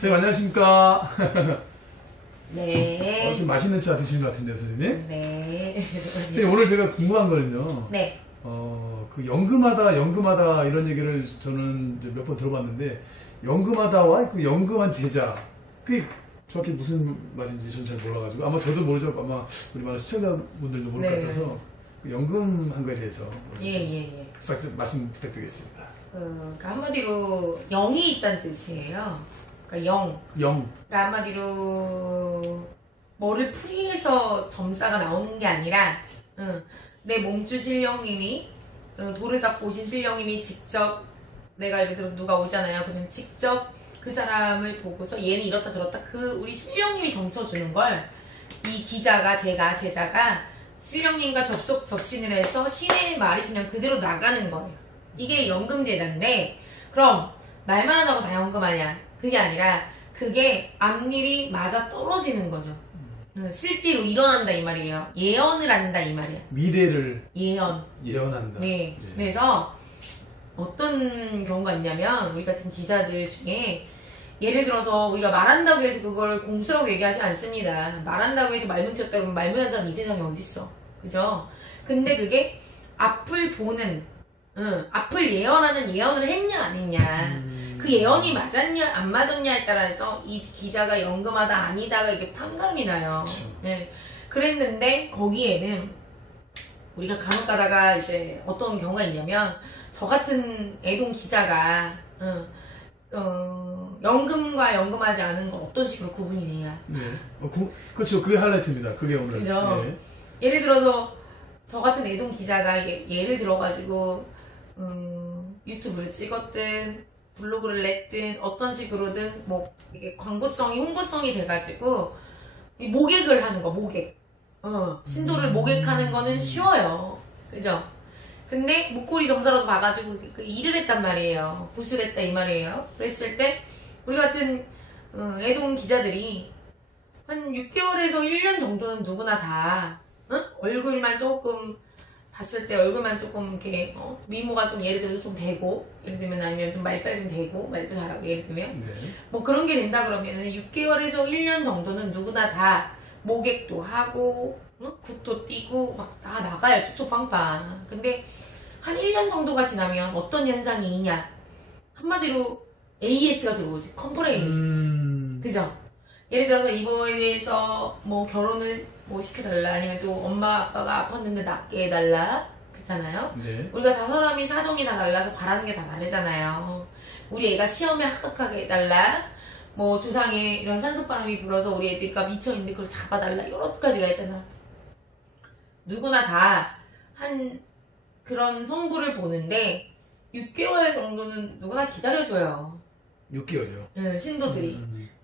선생님 안녕하십니까? 네. 지금 맛있는 차 드시는 것 같은데요, 선생님? 네. 선생님 오늘 제가 궁금한 거는요. 네. 그 연금하다 이런 얘기를 저는 몇 번 들어봤는데 연금하다와 그 연금한 제자 그게 정확히 무슨 말인지 전 잘 몰라가지고 아마 저도 모르죠. 아마 우리 많은 시청자분들도 모를 것 네. 같아서 그 연금한 거에 대해서 예. 말씀 부탁드리겠습니다. 그러니까 한마디로 영이 있다는 뜻이에요. 그러니까 영. 그러니까 한마디로 뭐를 풀이해서 점사가 나오는 게 아니라 내 몸주 신령님이 돌을 닦고 오신 신령님이 직접 내가 예를 들어 누가 오잖아요. 그러면 직접 그 사람을 보고서 얘는 이렇다 저렇다 그 우리 신령님이 점쳐주는 걸 이 기자가 제자가 신령님과 접신을 해서 신의 말이 그냥 그대로 나가는 거예요. 이게 연금제자인데 그럼 말만 한다고 다 연금하냐? 그게 아니라 그게 앞일이 맞아 떨어지는 거죠. 실제로 일어난다 이 말이에요. 예언을 한다 이 말이에요. 미래를 예언한다. 네. 네. 그래서 어떤 경우가 있냐면 우리 같은 기자들 중에 예를 들어서 우리가 말한다고 해서 그걸 공수라고 얘기하지 않습니다. 말한다고 해서 말문쳤다 그러면 말문한 사람 이 세상에 어딨어. 그죠? 근데 그게 앞을 보는 앞을 예언하는 예언을 했냐 안 했냐 그 예언이 맞았냐 안 맞았냐에 따라서 이 기자가 연금하다 아니다가 이게 판가름이 나요. 네. 그랬는데 거기에는 우리가 간혹 가다가 이제 어떤 경우가 있냐면 저 같은 애동 기자가 연금과 연금하지 않은 건 어떤 식으로 구분이 되냐. 네. 그렇죠. 그게 하이라이트입니다. 그게 오늘. 그죠? 네. 예를 들어서 저 같은 애동 기자가 예를 들어가지고 유튜브를 찍었든 블로그를 냈든 어떤 식으로든 뭐 이게 광고성이 홍보성이 돼가지고 모객을 하는 거 모객 신도를 모객하는 거는 쉬워요. 그죠? 근데 목걸이 점사라도 봐가지고 그 일을 했단 말이에요. 구슬 했다 이 말이에요. 그랬을 때 우리 같은 애동 기자들이 한 6개월에서 1년 정도는 누구나 다 얼굴만 조금 봤을 때 얼굴만 조금 이렇게 미모가 좀 예를 들어서 좀 되고 예를 들면 아니면 좀 말빨 좀 되고 말도 잘하고 예를 들면 뭐 그런 게 된다 그러면은 6개월에서 1년 정도는 누구나 다 모객도 하고 굿도 띄고 막 다 나가요. 툭툭빵빵. 근데 한 1년 정도가 지나면 어떤 현상이 있냐 한마디로 AS가 들어오지. 컴플레인. 그죠? 예를 들어서 이거에 대해서 뭐 결혼을 뭐 시켜달라 아니면 또 엄마 아빠가 아팠는데 낫게 해달라 그렇잖아요. 네. 우리가 다 사람이 사정이 다 달라서 바라는 게 다 다르잖아요. 우리 애가 시험에 합격하게 해달라 뭐 조상에 이런 산소바람이 불어서 우리 애들과 미쳐있는데 그걸 잡아달라 여러 가지가 있잖아. 누구나 다 한 그런 성부를 보는데 6개월 정도는 누구나 기다려줘요. 6개월이요? 신도들이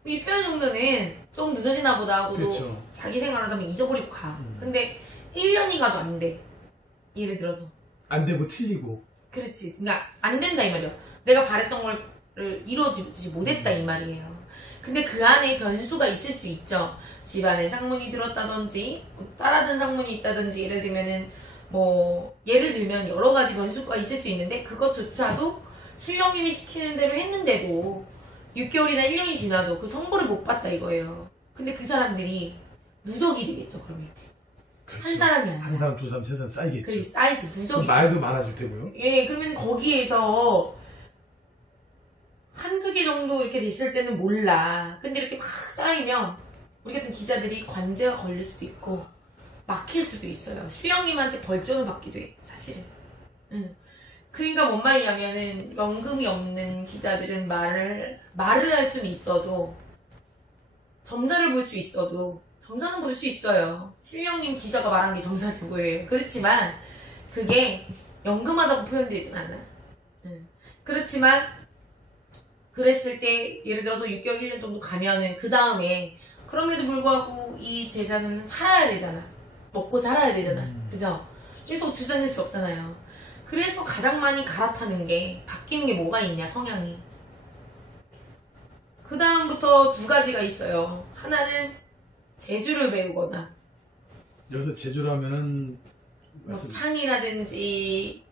6개월 정도는 좀 늦어지나 보다 하고도 그렇죠. 자기 생활하다 보면 잊어버리고 가. 근데 1년이 가도 안 돼. 예를 들어서. 안 되고 틀리고. 그렇지. 그러니까 안 된다 이 말이야. 내가 바랬던 걸 이루어지지 못했다 이 말이에요. 근데 그 안에 변수가 있을 수 있죠. 집안에 상문이 들었다든지 따라든 상문이 있다든지 예를 들면은 뭐 예를 들면 여러 가지 변수가 있을 수 있는데 그것조차도 신령님이 시키는 대로 했는데도 6개월이나 1년이 지나도 그 성보를 못 봤다 이거예요. 근데 그 사람들이 누적이 되겠죠 그러면. 그렇죠. 한 사람이 아니라. 한 사람, 두 사람, 세 사람 쌓이겠죠. 그게 사이즈 누적이. 말도 많아질 테고요. 예, 그러면 거기에서 한두 개 정도 이렇게 됐을 때는 몰라. 근데 이렇게 막 쌓이면 우리 같은 기자들이 관제가 걸릴 수도 있고 막힐 수도 있어요. 신령님한테 벌점을 받기도 해 사실은. 그러니까 뭔 말이냐면은 연금이 없는 기자들은 말을 할 수는 있어도 점사를 볼 수 있어도 점사는 볼 수 있어요. 신령님 기자가 말한 게 점사지 뭐예요. 그렇지만 그게 연금하다고 표현되진 않아. 그렇지만 그랬을 때 예를 들어서 6개월 1년 정도 가면은 그 다음에 그럼에도 불구하고 이 제자는 살아야 되잖아. 먹고 살아야 되잖아. 그죠? 계속 주저낼 수 없잖아요. 그래서 가장 많이 갈아타는 게 바뀌는 게 뭐가 있냐 성향이. 그 다음부터 두 가지가 있어요. 하나는 재주를 배우거나 여기서 재주를 하면은 뭐 창이라든지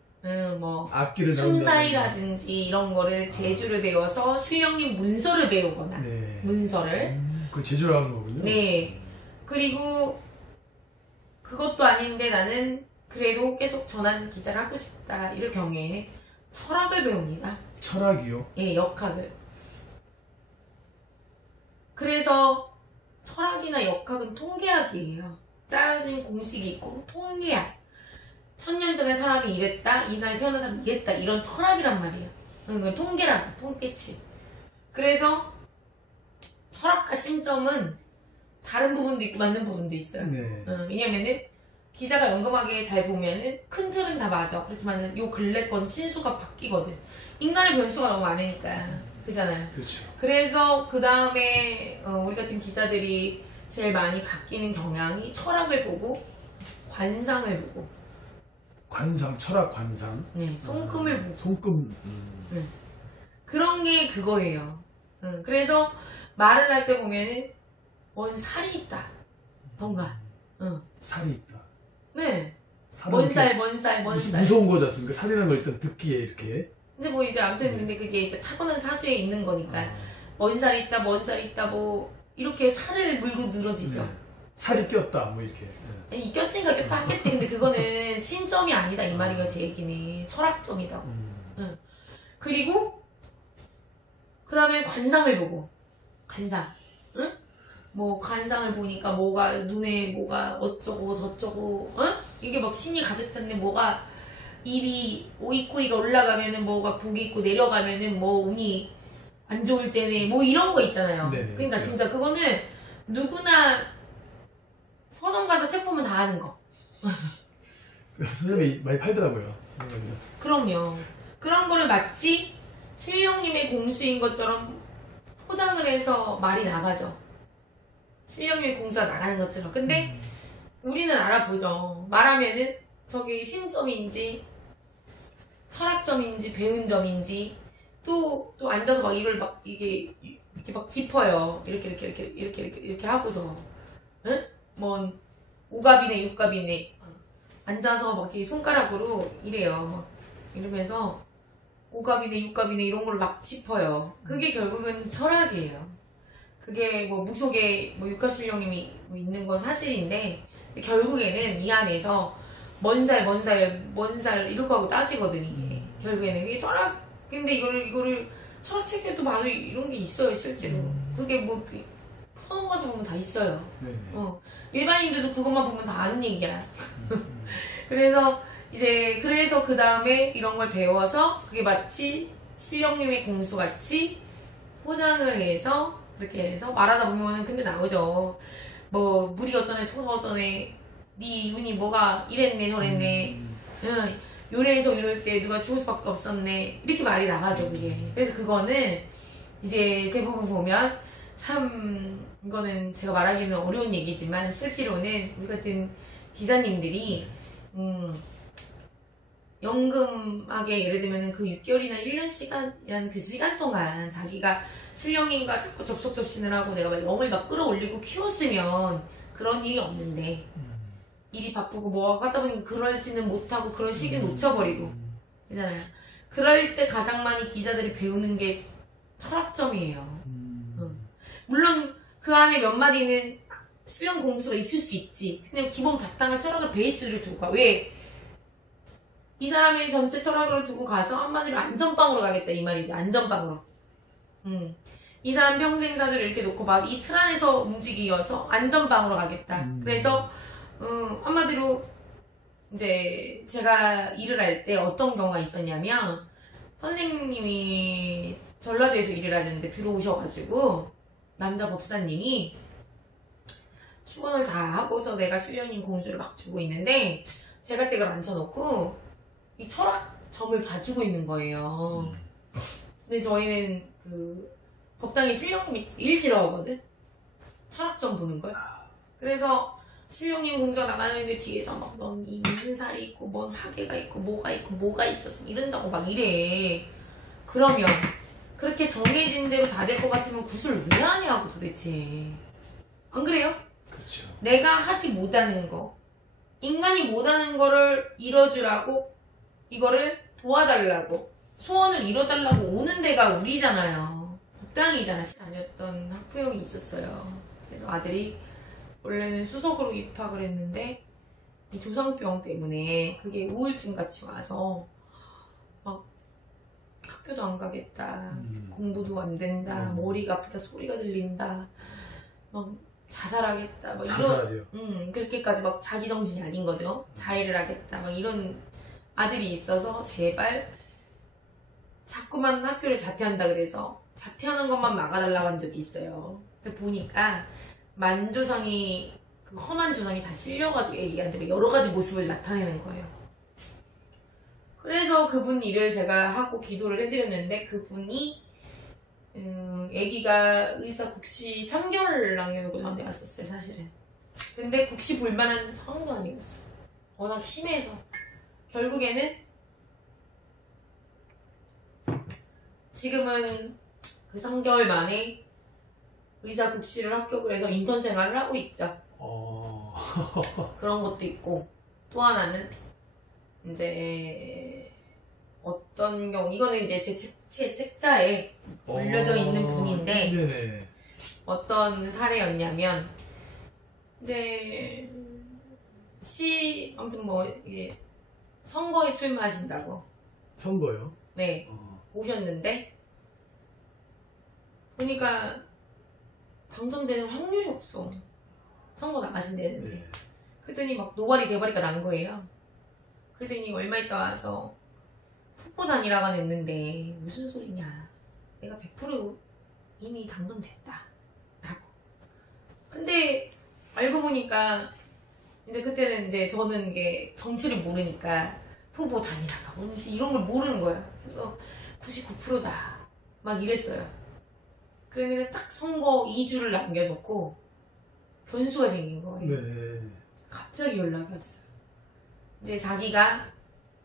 뭐 악기를 춤사위라든지 이런 거를 재주를 배워서 신령님 문서를 배우거나 네. 문서를. 그걸 제조를 하는 거군요. 네. 그리고 그것도 아닌데 나는 그래도 계속 전환 기자를 하고 싶다. 이럴 경우에는 철학을 배웁니다. 철학이요? 예, 역학을. 그래서 철학이나 역학은 통계학이에요. 짜여진 공식이 있고 통계학. 1000년 전에 사람이 이랬다, 이날 태어난 사람이 이랬다, 이런 철학이란 말이에요. 그건 통계라고, 통계치. 그래서 철학과 신점은 다른 부분도 있고 맞는 부분도 있어요. 네. 왜냐면은 기자가 연금하게 잘 보면은 큰 틀은 다 맞아. 그렇지만은 요 근래 건 신수가 바뀌거든. 인간의 변수가 너무 많으니까. 그잖아요. 그렇죠. 그래서 그 다음에 우리 같은 기자들이 제일 많이 바뀌는 경향이 철학을 보고 관상을 보고 관상, 철학 관상. 네, 손금을 보고 손금. 그런 게 그거예요. 그래서 말을 할 때 보면은 뭔 살이 있다 던가 살이 있다. 네. 살은 뭔 이렇게 살, 뭔 살, 뭔 살. 무서운 거지 않습니까? 살이라는 걸 일단 듣기에 이렇게. 근데 뭐 이제 아무튼 네. 근데 그게 이제 타고난 사주에 있는 거니까 먼 살 있다, 먼 살 있다 뭐 이렇게 살을 물고 늘어지죠. 네. 살이 꼈다, 뭐 이렇게. 네. 아니, 꼈으니까 꼈다 하겠지. 근데 그거는 신점이 아니다 이 말이에요. 제 얘기는 철학점이다. 그리고 그 다음에 관상을 보고 관상. 응? 뭐 관상을 보니까 뭐가 눈에 뭐가 어쩌고 저쩌고 이게 막 신이 가득 찼네. 뭐가 입이 입꼬리가 올라가면은 뭐가 복이 있고 내려가면은 뭐 운이 안 좋을 때네 뭐 이런 거 있잖아요. 네네, 그러니까 그렇죠. 진짜 그거는 누구나 서점 가서 책 보면 다 아는 거. 선생님이 많이 팔더라고요. 그럼요. 그런 거를 마치 신령님의 공수인 것처럼 포장을 해서 말이 나가죠. 신령님의 공수가 나가는 것처럼. 근데 우리는 알아보죠. 말하면은 저게 신점인지 철학점인지 배운 점인지 또 앉아서 막 이걸 막 이렇게 막 짚어요. 이렇게 하고서 응? 뭐 오갑이네 육갑이네 앉아서 막 이렇게 손가락으로 이래요. 막 이러면서 오갑이네 육갑이네 이런 걸 막 짚어요. 그게 결국은 철학이에요. 그게 뭐 무속에 뭐 육갑신령님이 뭐 있는 건 사실인데 결국에는 이 안에서 먼 살 이렇게 하고 따지거든 이게. 결국에는 이게 철학. 근데 이거를 철학책에도 봐도 이런 게 있어요 실제로. 그게 뭐 서점 가서 보면 다 있어요. 네네. 일반인들도 그것만 보면 다 아는 얘기야. 그래서 이제 그래서 그 다음에 이런 걸 배워서 그게 마치 신령님의 공수같이 포장을 해서 그렇게 해서 말하다 보면은 근데 나오죠. 뭐 물이 어쩌네 토가 어쩌네 네 운이 뭐가 이랬네 저랬네 요래해서 이럴 때 누가 죽을 수밖에 없었네 이렇게 말이 나가죠 그게. 그래서 그거는 이제 대부분 보면 참 이거는 제가 말하기는 어려운 얘기지만 실제로는 우리 같은 기자님들이 연금하게 예를 들면 그 6개월이나 1년 시간이라는 그 시간 동안 자기가 신령님과 자꾸 접촉접신을 하고 내가 막 영을 막 끌어올리고 키웠으면 그런 일이 없는데 일이 바쁘고 뭐가 하다 보니까 그러지는 못하고 그런 시기 놓쳐버리고 그잖아요. 그럴 때 가장 많이 기자들이 배우는 게 철학점이에요. 물론 그 안에 몇 마디는 신령 공수가 있을 수 있지. 그냥 기본 바탕을 철학의 베이스를 두고 가. 왜? 이 사람의 전체 철학을 두고 가서 한마디로 안전빵으로 가겠다 이 말이지. 안전빵으로. 이 사람 평생 사주를 이렇게 놓고 막 이 틀 안에서 움직이어서 안전빵으로 가겠다. 그래서 한마디로 이제 제가 일을 할 때 어떤 경우가 있었냐면 선생님이 전라도에서 일을 하는데 들어오셔가지고 남자 법사님이 출근을 다 하고서 내가 신령님 공주를 막 주고 있는데 제가 댁을 앉혀놓고 이 철학점을 봐주고 있는 거예요. 근데 저희는 그 법당에 신령님이 제일 싫어하거든? 철학점 보는 걸. 그래서 신령님 공주가 나가는데 뒤에서 막 넌 이 무슨 살이 있고 뭔 하계가 있고 뭐가 있었어 이런다고 막 이래. 그러면 그렇게 정해진 대로 다 될 것 같으면 구슬을 왜 하냐고 도대체. 안 그래요? 그렇죠. 내가 하지 못하는 거 인간이 못하는 거를 이뤄주라고 이거를 도와달라고 소원을 이뤄달라고 오는 데가 우리잖아요. 극당이잖아. 다녔던 학부형이 있었어요. 그래서 아들이 원래는 수석으로 입학을 했는데 이 조상병 때문에 그게 우울증 같이 와서 막 학교도 안 가겠다, 공부도 안 된다, 머리가 아프다, 소리가 들린다, 막 자살하겠다, 막 자살이요? 그렇게까지 막 자기 정신이 아닌 거죠. 자해를 하겠다, 막 이런 아들이 있어서 제발 자꾸만 학교를 자퇴한다 그래서 자퇴하는 것만 막아달라고 한 적이 있어요. 근데 보니까 만조상이 그 험한 조상이 다 실려가지고 애기한테 여러 가지 모습을 나타내는 거예요. 그래서 그분 일을 제가 하고 기도를 해드렸는데 그분이 애기가 의사 국시 3개월 남겨놓고 저한테 왔었어요, 사실은. 근데 국시 볼만한 상황도 아니었어. 워낙 심해서 결국에는 지금은 그 3개월 만에 의사 국시를 합격을 해서 인턴 생활을 하고 있죠. 그런 것도 있고 또 하나는 이제 어떤 경우 이거는 이제 제 책자에 올려져 있는 분인데 네네. 어떤 사례였냐면 이제 아무튼 뭐 이게 선거에 출마하신다고 선거요? 네 오셨는데 보니까 당선되는 확률이 없어. 선거 나가신다는데. 네. 그랬더니 막 노발이 대발이가 난 거예요. 그랬더니 얼마 있다 와서 후보단이라고 냈는데 무슨 소리냐. 내가 100% 이미 당선됐다. 라고. 근데 알고 보니까 이제 그때는 이제 저는 이게 정치를 모르니까 후보단이라가 뭔지 이런 걸 모르는 거야. 그래서 99%다. 막 이랬어요. 그러면 딱 선거 2주를 남겨놓고 변수가 생긴 거예요. 네. 갑자기 연락이 왔어요. 이제 자기가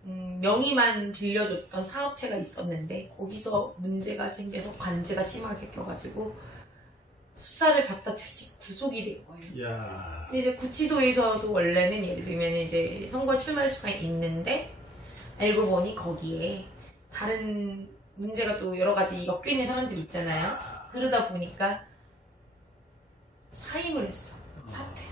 명의만 빌려줬던 사업체가 있었는데 거기서 문제가 생겨서 관제가 심하게 껴가지고 수사를 받다 즉시 구속이 된 거예요. 야. 근데 이제 구치소에서도 원래는 예를 들면 이제 선거에 출마할 수가 있는데 알고 보니 거기에 다른 문제가 또 여러 가지 엮여 있는 사람들이 있잖아요. 그러다 보니까 사임을 했어. 사퇴.